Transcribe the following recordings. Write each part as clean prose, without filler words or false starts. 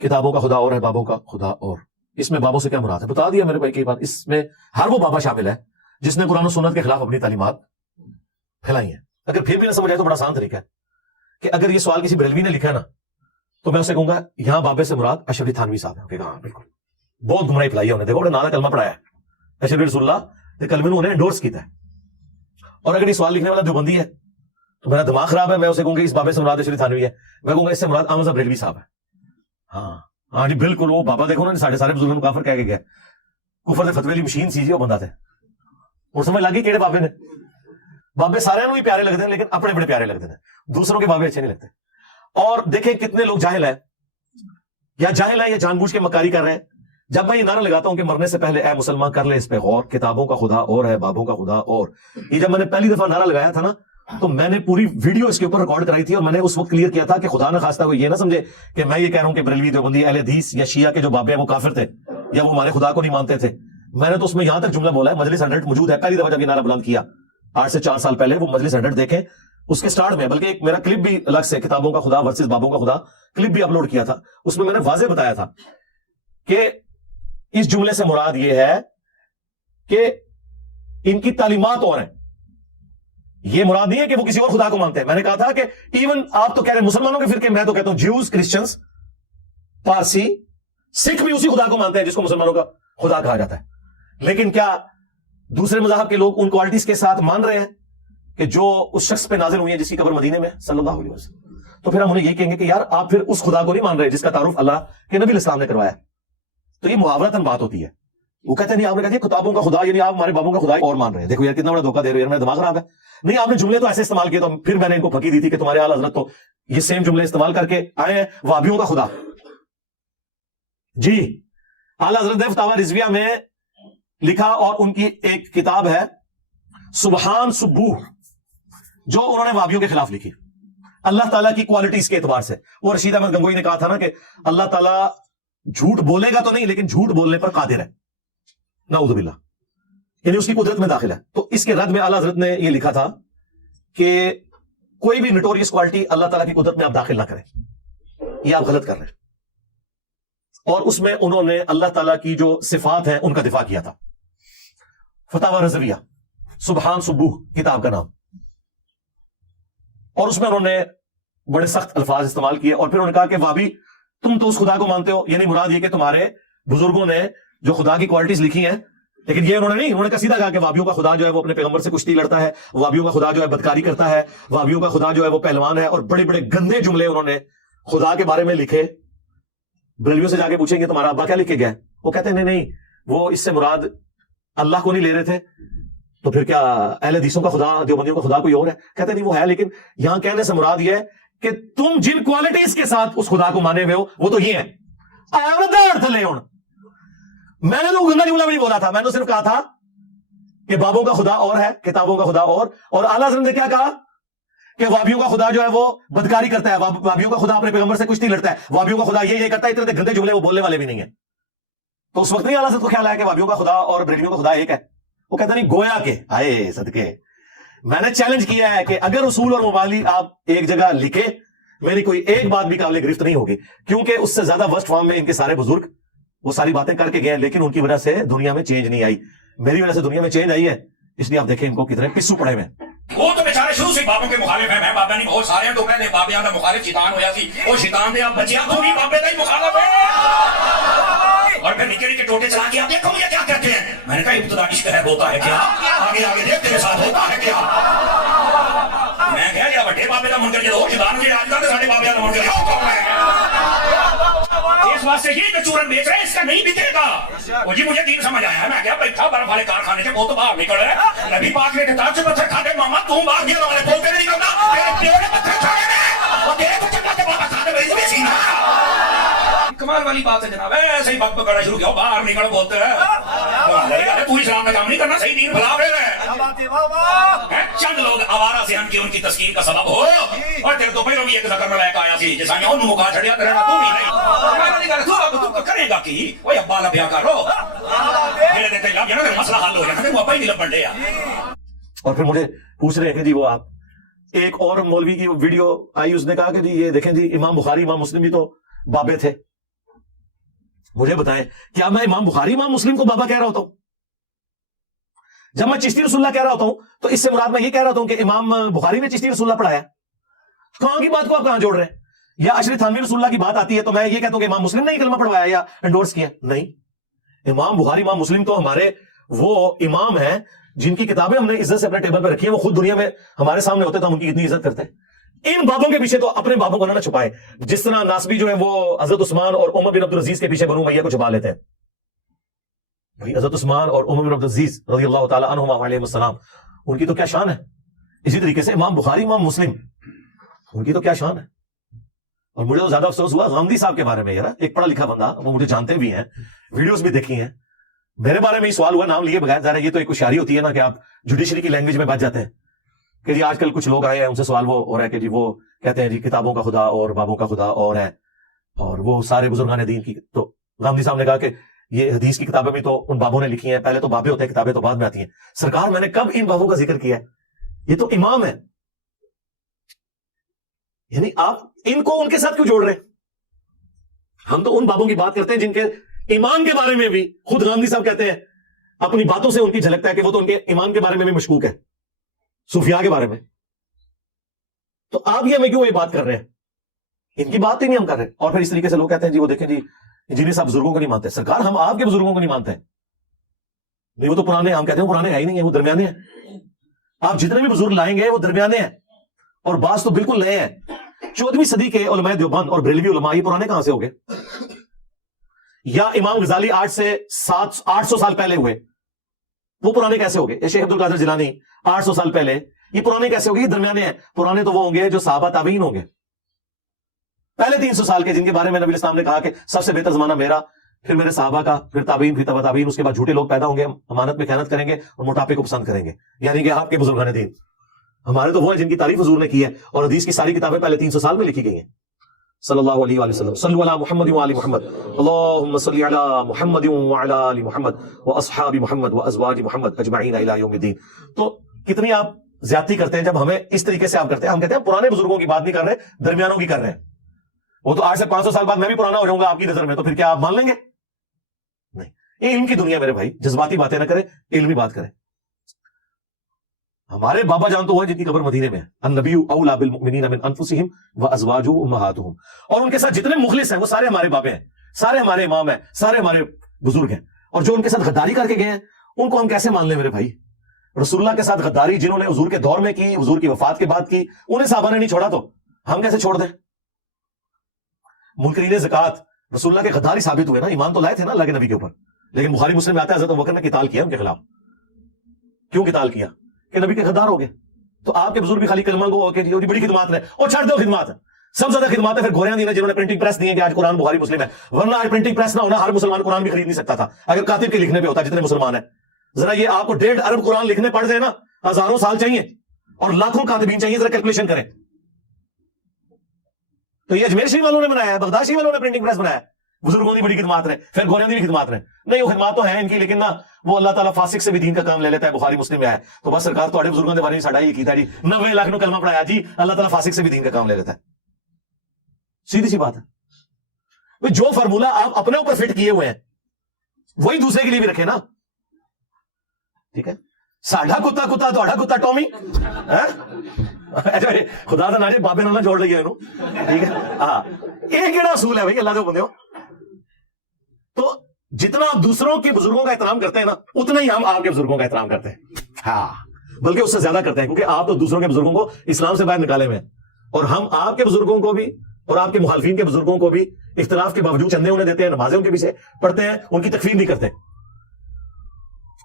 کتابوں کا خدا اور ہے، بابوں کا خدا اور. اس میں بابوں سے کیا مراد ہے؟ بتا دیا میرے بھائی کئی بار. اس میں ہر وہ بابا شامل ہے جس نے قرآن و سنت کے خلاف اپنی تعلیمات پھیلائی ہیں. اگر پھر بھی نہ سمجھ آئے تو بڑا آسان طریقہ ہے کہ اگر یہ سوال کسی بریلوی نے لکھا ہے نا تو میں اسے کہوں گا یہاں بابے سے مراد اشرف تھانوی صاحب ہیں. کہ ہاں بالکل بہت گمراہی پھیلائی ہے انہوں نے. دیکھو بڑے نانا کلمہ پڑھایا ہے اشرف رسول اللہ کلمے نے انہیں انڈورس کیتا ہے. اور اگر یہ سوال لکھنے والا دیوبندی ہے تو میرا دماغ خراب ہے. میں اسے کہوں گا اس بابے سے مراد اشرف تھانوی ہے. میں کہوں گا اس سے مراد احمد صاحب بریلوی صاحب ہے. ہاں جی بالکل. وہ بابا دیکھو نا سارے بزرگوں کو کافر کہہ کے گیا. کفر دے فتوی والی مشین سی جی وہ بندہ تھے. اور سمجھ لگی کیڑے بابے نے. بابے سارے ہی پیارے لگتے ہیں لیکن اپنے بڑے پیارے لگتے ہیں. دوسروں کے بابے اچھے نہیں لگتے. اور دیکھیں کتنے لوگ جاہل ہیں یا جان بوجھ کے مکاری کر رہے ہیں. جب میں یہ نعرہ لگاتا ہوں کہ مرنے سے پہلے اے مسلمان کر لے اس پہ غور، کتابوں کا خدا اور ہے، بابوں کا خدا اور. یہ جب میں نے پہلی دفعہ نعرہ لگایا تھا نا تو میں نے پوری ویڈیو اس کے اوپر ریکارڈ کرائی تھی اور میں نے اس وقت کلیئر کیا تھا کہ خدا نہ خواستہ کوئی یہ نہ سمجھے کہ میں یہ کہہ رہا ہوں کہ بریلوی دیوبندی اہل حدیث یا شیعہ کے جو بابے ہیں وہ کافر تھے یا وہ ہمارے خدا کو نہیں مانتے تھے. میں نے تو اس میں یہاں تک جملہ بولا ہے، مجلس 100 موجود ہے. پہلی دفعہ جب یہ نعرہ بلند کیا 8 سے 4 سال پہلے، وہ مجلس 100 دیکھیں اس کے سٹارٹ میں. بلکہ ایک میرا کلپ بھی الگ سے کتابوں کا خدا ورسز بابوں کا خدا کلپ بھی اپلوڈ کیا تھا. اس میں نے واضح بتایا تھا کہ اس جملے سے مراد یہ ہے کہ ان کی تعلیمات اور ہیں. یہ مراد نہیں ہے کہ وہ کسی اور خدا کو مانتے ہیں. میں نے کہا تھا کہ ایون آپ تو کہہ رہے ہیں مسلمانوں کے فرقے، میں تو کہتا ہوں جیوز، کرسچنز، پارسی، سکھ بھی اسی خدا کو مانتے ہیں جس کو مسلمانوں کا خدا کہا جاتا ہے. لیکن کیا دوسرے مذاہب کے لوگ ان کوالٹیز کے ساتھ مان رہے ہیں کہ جو اس شخص پہ نازل ہوئی ہیں جس کی قبر مدینے میں صلی اللہ علیہ وسلم؟ تو پھر ہم انہیں یہ کہیں گے کہ یار آپ پھر اس خدا کو نہیں مان رہے جس کا تعارف اللہ کے نبی الاسلام نے کروایا. تو یہ محاورتاً بات ہوتی ہے. وہ کہتے ہیں نہیں آپ نے کہا کتابوں کا خدا یعنی آپ ہمارے بابوں کا خدا اور مان رہے ہیں. دیکھو یار کتنا بڑا دھوکہ دے رہے ہیں. میرا دماغ خراب ہے. نہیں آپ نے جملے تو ایسے استعمال کیے تو پھر میں نے ان کو پھکی دی تھی کہ تمہارے اعلیٰ حضرت تو یہ سیم جملے استعمال کر کے آئے ہیں وہابیوں کا خدا. جی اعلیٰ حضرت نے فتاوی رضویہ میں لکھا اور ان کی ایک کتاب ہے سبحان سبوح جو انہوں نے وہابیوں کے خلاف لکھی اللہ تعالیٰ کی کوالٹیز کے اعتبار سے. وہ رشید احمد گنگوئی نے کہا تھا نا کہ اللہ تعالیٰ جھوٹ بولے گا تو نہیں لیکن جھوٹ بولنے پر قادر ہے. نعوذ باللہ. یعنی اس کی قدرت میں داخل ہے. تو اس کے رد میں اعلیٰ حضرت نے یہ لکھا تھا کہ کوئی بھی نوٹوریس کوالٹی اللہ تعالیٰ کی قدرت میں آپ داخل نہ کریں، یہ آپ غلط کر رہے ہیں. اور اس میں انہوں نے اللہ تعالیٰ کی جو صفات ہیں ان کا دفاع کیا تھا. فتاوی رضویہ سبحان سبوح کتاب کا نام. اور اس میں انہوں نے بڑے سخت الفاظ استعمال کیے اور پھر انہوں نے کہا کہ وہابی تم تو اس خدا کو مانتے ہو، یعنی مراد یہ کہ تمہارے بزرگوں نے جو خدا کی کوالٹیز لکھی ہیں، لیکن یہ انہوں نے نہیں، انہوں نے سیدھا کہا کہ وہابیوں کا خدا جو ہے وہ اپنے پیغمبر سے کشتی لڑتا ہے، وہابیوں کا خدا جو ہے بدکاری کرتا ہے، وہابیوں کا خدا جو ہے وہ پہلوان ہے. اور بڑے بڑے گندے جملے انہوں نے خدا کے بارے میں لکھے. بریلویوں سے جا کے پوچھیں گے تمہارا ابا کیا لکھ کے گیا؟ وہ کہتے ہیں نہیں وہ اس سے مراد اللہ کو نہیں لے رہے تھے. تو پھر کیا اہل حدیثوں کا خدا دیوبندیوں کا خدا کوئی اور ہے؟ کہتے نہیں وہ ہے، لیکن یہاں کہنے سے مراد یہ ہے کہ تم جن کوالٹیز کے ساتھ اس خدا کو مانے ہوئے ہو وہ تو یہ ہے. میں نے تو گندا جملہ بھی نہیں بولا تھا. میں نے صرف کہا تھا کہ بابوں کا خدا اور ہے، کتابوں کا خدا اور اعلیٰ حضرت نے کیا کہا کہ وہابیوں کا خدا جو ہے وہ بدکاری کرتا ہے، وہابیوں کا خدا اپنے پیغمبر سے کشتی لڑتا ہے، وہابیوں کا خدا یہ کرتا ہے. اتنے گندے جملے وہ بولنے والے بھی نہیں ہیں. تو اس وقت نہیں اعلیٰ حضرت کو خیال آیا کہ وہابیوں کا خدا اور بریلویوں کا خدا ایک ہے. وہ کہتا نہیں گویا کہ آئے صدقے. میں نے چیلنج کیا ہے کہ اگر اصول اور مبانی آپ ایک جگہ لکھے میری کوئی ایک بات بھی قابل گرفت نہیں ہوگی، کیونکہ اس سے زیادہ ورسٹ فارم میں ان کے سارے بزرگ وہ ساری باتیں کر کے گئے لیکن ان کی وجہ سے دنیا میں چینج نہیں آئی. میری وجہ سے دنیا میں چینج آئی ہے، اس لیے آپ دیکھیں ان کو کتنے پسو پڑے ہوئے. وہ تو بیچارے شروع سے بابوں کے مخالف ہیں. میں بابا نہیں بہت سارے ہیں تو پہلے بابے کا مخالف شیطان ہویا سی. وہ شیطان دے آپ بچیاں تو بھی بابے کا ہی مخالف ہے. اور پھر نکے نکے ٹوٹے چلا کے آپ دیکھو یہ کیا کہتے ہیں. میں نے کہا ابتدا عشق ہے ہوتا ہے کیا؟ آگے آگے دیکھ تیرے ساتھ ہوتا ہے کیا؟ میں کہا یا بڑے بابے کا منکر جب شیطان کے راج کا ساڑھے بابے کا منکر کیا کون ہے؟ اس واسطے یہ جو چورن بیچ رہے ہیں اس کا نہیں بکے گا. وہ جی مجھے دین سمجھ آیا ہے. میں کہا بیٹھا برف والے کارخانے سے وہ تو باہر نکل رہے ہیں. نبی پاک نے کتاب سے پتھر کھاتے ماما تم باہر گیا والے بول کے نہیں نکلتا. تیرے پیو نے پتھر کھانے میں اور تیرے بچے کھاتے بابا کھاتے میری بھی سینا. کمال والی بات ہے جناب. ایسے ہی بک پکڑنا شروع کیا باہر نکل بولتے ہیں تو اسلام میں کام نہیں کرنا صحیح دین بھلا رہے ہیں. چند لوگ آوارہ ذہن کی ان کی تسکین کا سبب ہو اور تیرے تو پہلوں بھی ایک ذکر میں لے کے آیا سی جیسا میں انہوں مکا چھڑیا کرنا تو بھی نہیں تو کرے گا کی وہ ابا لبیا کرو میرے دیتے لب جانا تو مسئلہ حل ہو جانا تو ابا ہی نہیں لبن لیا. اور پھر مجھے پوچھ رہے ہیں کہ جی وہ آپ ایک اور مولوی کی ویڈیو آئی اس نے کہا کہ جی یہ دیکھیں جی امام بخاری امام مسلم بھی تو بابے تھے. مجھے بتائیں کیا میں امام بخاری امام مسلم کو بابا کہہ رہا ہوتا ہوں؟ جب میں چشتی رسول اللہ کہہ رہا ہوتا ہوں تو اس سے مراد میں یہ کہہ رہا ہوتا ہوں کہ امام بخاری نے چشتی رسول اللہ پڑھایا؟ کہاں کی بات کو آپ کہاں جوڑ رہے ہیں؟ یا اشری تھانوی رسول اللہ کی بات آتی ہے تو میں یہ کہتا ہوں کہ امام مسلم نے کلمہ پڑھوایا یا انڈورس کیا؟ نہیں، امام بخاری امام مسلم تو ہمارے وہ امام ہیں جن کی کتابیں ہم نے عزت سے اپنے ٹیبل پہ رکھی ہیں، وہ خود دنیا میں ہمارے سامنے ہوتے تو ہم ان کی اتنی عزت کرتے ہیں۔ ان بابوں کے پیچھے تو اپنے بابوں کو نہ چھپائے، جس طرح ناسبی جو ہے وہ حضرت عثمان اور عمر بن عبدالعزیز کے پیچھے بنو امیہ کو چھپا لیتے ہیں۔ بھائی حضرت عثمان اور عمر بن عبدالعزیز رضی اللہ تعالی عنہما علیہم السلام، ان کی تو کیا شان ہے۔ اسی طریقے سے امام بخاری امام مسلم، ان کی تو کیا شان ہے۔ اور مجھے تو زیادہ افسوس ہوا غامدی صاحب کے بارے میں، یار ایک پڑھا لکھا بندہ، وہ مجھے جانتے بھی ہیں، ویڈیوز بھی دیکھی ہیں، میرے بارے میں ہی سوال ہوا نام لیے بغیر۔ ظاہر یہ تو ایک ہوشیاری ہوتی ہے نا کہ آپ جوڈیشری کی لینگویج میں بچ جاتے ہیں کہ جی آج کل کچھ لوگ آئے ہیں ان سے سوال وہ ہو رہا ہے کہ جی وہ کہتے ہیں جی کتابوں کا خدا اور بابوں کا خدا اور ہے، اور وہ سارے بزرگان دین کی۔ تو غامدی صاحب نے کہا کہ یہ حدیث کی کتابیں بھی تو ان بابوں نے لکھی ہیں، پہلے تو بابے ہوتے ہیں، کتابیں تو بعد میں آتی ہیں۔ سرکار میں نے کب ان بابوں کا ذکر کیا ہے؟ یہ تو امام ہے، یعنی آپ ان کو ان کے ساتھ کیوں جوڑ رہے ہیں؟ ہم تو ان بابوں کی بات کرتے ہیں جن کے ایمان کے بارے میں بھی خود غامدی صاحب کہتے ہیں، اپنی باتوں سے ان کی جھلکتا ہے کہ وہ تو ان کے ایمان کے بارے میں بھی مشکوک ہے، صوفیاء کے بارے میں۔ تو آپ یہ ہمیں کیوں یہ بات کر رہے ہیں؟ ان کی بات ہی نہیں ہم کر رہے۔ اور پھر اس طریقے سے لوگ کہتے ہیں جی وہ دیکھیں جی انجینئر صاحب بزرگوں کو نہیں مانتے۔ سرکار ہم آپ کے بزرگوں کو نہیں مانتے نہیں، وہ تو پرانے، ہم کہتے ہیں وہ پرانے ہے ہی نہیں ہیں، وہ درمیانے ہیں۔ آپ جتنے بھی بزرگ لائیں گے وہ درمیانے ہیں، اور بعض تو بالکل نئے ہیں۔ 14ویں صدی کے علماء دیوبند اور بریلوی علماء یہ پرانے کہاں سے ہو گئے؟ یا امام غزالی 800 سال پہلے ہوئے، وہ پرانے کیسے ہو گئے؟ یا شیخ عبد القادر جیلانی 800 سال پہلے، یہ پرانے کیسے ہو گئے؟ یہ درمیانے ہیں۔ پرانے تو وہ ہوں گے جو صحابہ تابعین ہوں گے، پہلے 300 سال کے، جن کے بارے میں نبی اسلام نے کہا کہ سب سے بہتر زمانہ میرا، پھر میرے صحابہ کا، پھر تابعین، پھر تبع تابعین، اس کے بعد جھوٹے لوگ پیدا ہوں گے، امانت میں خیانت کریں گے اور موٹاپے کو پسند کریں گے، یعنی کہ آپ کے بزرگان دین۔ ہمارے تو وہ ہیں جن کی تعریف حضور نے کی ہے، اور حدیث کی ساری کتابیں پہلے 300 سال میں لکھی گئی ہیں۔ صلی اللہ علیہ وآلہ وسلم، صلو علی محمد وآل محمد، اللہم صلی علی محمد وعلی آل محمد واصحاب محمد وازواج محمد اجمعین الی یوم الدین۔ تو کتنی آپ زیادتی کرتے ہیں جب ہمیں اس طریقے سے آپ کرتے ہیں۔ ہم کہتے ہیں پرانے بزرگوں کی بات نہیں کر رہے، درمیانوں کی کر رہے ہیں۔ وہ تو 800 سے 500 سال بعد میں بھی پرانا ہو جاؤں گا آپ کی نظر میں، تو پھر کیا آپ مان لیں گے؟ نہیں، یہ علم کی دنیا میرے بھائی، جذباتی باتیں نہ کریں، علمی بات کریں۔ ہمارے بابا جان تو وہ جن کی قبر مدینے میں ہے، النبی اولی بالمؤمنین من انفسہم وازواجہ امہاتہم، اور ان کے ساتھ جتنے مخلص ہیں وہ سارے ہمارے بابے ہیں، سارے ہمارے امام ہیں، سارے ہمارے بزرگ ہیں۔ اور جو ان کے ساتھ غداری کر کے گئے ہیں ان کو ہم کیسے مان لیں میرے بھائی؟ رسول اللہ کے ساتھ غداری جنہوں نے حضور کے دور میں کی، حضور کی وفات کے بعد کی، انہیں صحابہ نے نہیں چھوڑا تو ہم کیسے چھوڑ دیں؟ منکرین زکوٰۃ رسول اللہ کے غداری ثابت ہوئے نا، ایمان تو لائے تھے نا اللہ کے نبی کے اوپر، لیکن بخاری مسلم میں آتا ہے حضرت ابوبکر نے قتال کیا ان کے خلاف۔ کیوں قتال کیا؟ کہ نبی کے غدار ہو گئے۔ تو آپ کے بزرگ بھی خالی کلمہ گو ہو کے جی بڑی خدمات رہے، اور چھڑ دو خدمات، سب سے زیادہ خدمات ہے پھر گھوڑیاں دی جنہوں نے پرنٹنگ پریس دی ہے کہ آج قرآن بخاری مسلم ہے، ورنہ آج پرنٹنگ پریس نہ ہونا ہر مسلمان قرآن بھی خرید نہیں سکتا تھا اگر کاتب کے لکھنے پہ ہوتا جتنے مسلمان ہیں۔ ذرا یہ آپ کو 1.5 ارب قرآن لکھنے پڑ جائے نا، ہزاروں سال چاہیے اور لاکھوں کاتبین چاہیے، ذرا کیلکولیشن کریں۔ تو یہ اجمیر شریف والوں نے بنایا ہے، بغداد شریف والوں نے پرنٹنگ پریس بنایا ہے، بزرگوں کی بڑی خدمات رہے، پھر گھوڑیاں دی بھی خدمات رہے۔ نہیں، وہ خدمات تو ہیں ان کی، لیکن نا وہ اللہ تعالیٰ فاسق سے بھی دین کا کام لے لیتا ہے، بخاری مسلم میں ہے۔ تو بس سرکار تو بزرگوں کے بارے میں ساڑھا یہ کیتا جی 90 لاکھ نو کلمہ پڑھایا جی، اللہ تعالیٰ فاسق سے بھی دین کا کام لے لیتا ہے۔ سیدھی سی بات ہے، جو فارمولہ آپ اپنے اوپر فٹ کیے ہوئے ہیں وہی دوسرے کے لیے بھی رکھے نا، ٹھیک ہے؟ ساڈا کتا کتا تہاڈا کتا ٹومی، خدا دا ناجے بابے نال نہ جوڑ لئیے انہوں، ٹھیک ہے؟ ہاں، یہ کیڑا اصول ہے بھائی اللہ دے بندے ہو؟ تو جتنا آپ دوسروں کے بزرگوں کا احترام کرتے ہیں نا، اتنا ہی ہم آپ کے بزرگوں کا احترام کرتے ہیں، ہاں بلکہ اس سے زیادہ کرتے ہیں، کیونکہ آپ تو دوسروں کے بزرگوں کو اسلام سے باہر نکالے ہوئے ہیں، اور ہم آپ کے بزرگوں کو بھی اور آپ کے مخالفین کے بزرگوں کو بھی اختلاف کے باوجود چندے انہیں دیتے ہیں، نمازیں ان کے پیچھے پڑھتے ہیں، ان کی تکفیر نہیں کرتے۔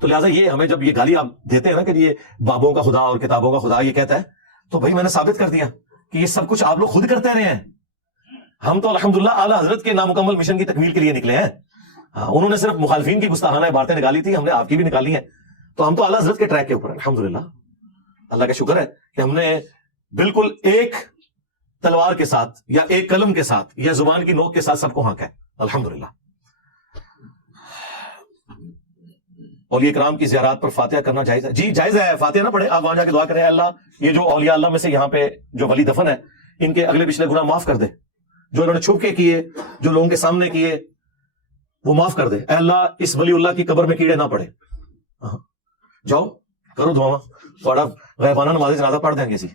تو لہٰذا یہ ہمیں جب یہ گالی آپ دیتے ہیں نا کہ یہ بابوں کا خدا اور کتابوں کا خدا یہ کہتا ہے، تو بھائی میں نے ثابت کر دیا کہ یہ سب کچھ آپ لوگ خود کرتے رہے ہیں۔ ہم تو الحمدللہ اعلیٰ حضرت کے نامکمل مشن کی تکمیل کے لیے نکلے ہیں۔ انہوں نے صرف مخالفین کی گستاخانہ باتیں نکالی تھی، ہم نے آپ کی بھی نکالی ہیں، تو ہم تو اعلیٰ حضرت کے ٹریک کے اوپر ہیں الحمدللہ۔ اللہ کا شکر ہے کہ ہم نے بالکل ایک تلوار کے ساتھ یا ایک قلم کے ساتھ یا زبان کی نوک کے ساتھ سب کو ہانکا ہے الحمدللہ۔ اولیاء کرام کی زیارات پر فاتحہ کرنا جائز ہے؟ جی جائز ہے، فاتحہ نہ پڑھے، آپ وہاں جا کے دعا کریں اللہ یہ جو اولیاء اللہ میں سے یہاں پہ جو ولی دفن ہے ان کے اگلے پچھلے گناہ معاف کر دے، جو انہوں نے چھپ کے کیے، جو لوگوں کے سامنے کیے، وہ معاف کر دے. اے اللہ اس ولی اللہ کی قبر میں کیڑے نہ پڑے. جاؤ کرو دعا, تھوڑا غیبانہ نماز جنازہ پڑھ دیں گے. اسی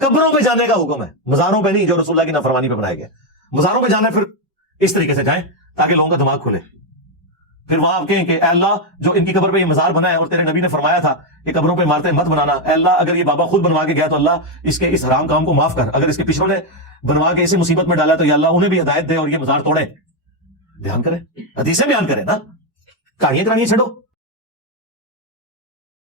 قبروں پہ جانے کا حکم ہے, مزاروں پہ نہیں, جو رسول اللہ کی نافرمانی پہ بنائے گئے. مزاروں پہ جانا ہے پھر اس طریقے سے جائیں تاکہ لوگوں کا دماغ کھلے. پھر وہاں آپ کہیں کہ اے اللہ جو ان کی قبر پہ یہ مزار بنا ہے اور تیرے نبی نے فرمایا تھا کہ قبروں پہ عمارتیں مت بنانا, اے اللہ اگر یہ بابا خود بنوا کے گیا تو اللہ اس کے اس حرام کام کو معاف کر, اگر اس کے پچھلوں نے بنوا کے اسے مصیبت میں ڈالا تو یا اللہ انہیں بھی ہدایت دے اور یہ مزار توڑے. دھیان کریں, حدیثیں بیان کریں نا, کہانیاں چھڑو.